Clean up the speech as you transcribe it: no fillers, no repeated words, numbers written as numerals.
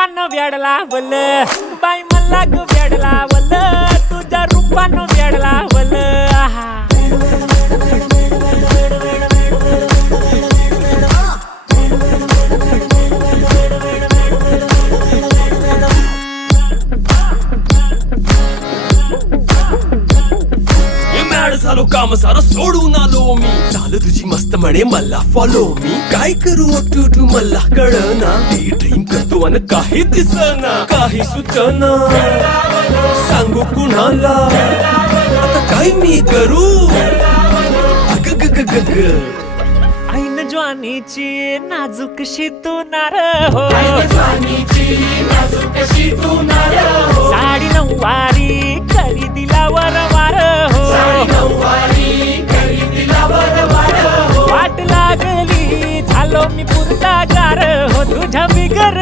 रूपानं वेड लावल बाई मला ग वेड लावल तुझ्या रूपानं वेड लावल झालो काम सारा सोडून आलो मी चाल तुझी मस्त म्हणे मला फॉलो मी काय करू टू मला कळना ड्रीम करतो आणि काही दिसना काही सुचना सांगू कुणाला आता काय मी करू ऐन ज्वानीची नाजूकशी तू नार हो साडी नऊवारी करी दिलावर वार हो वाट लागली झालो मी पुरता गार हो तुझ्या बिगर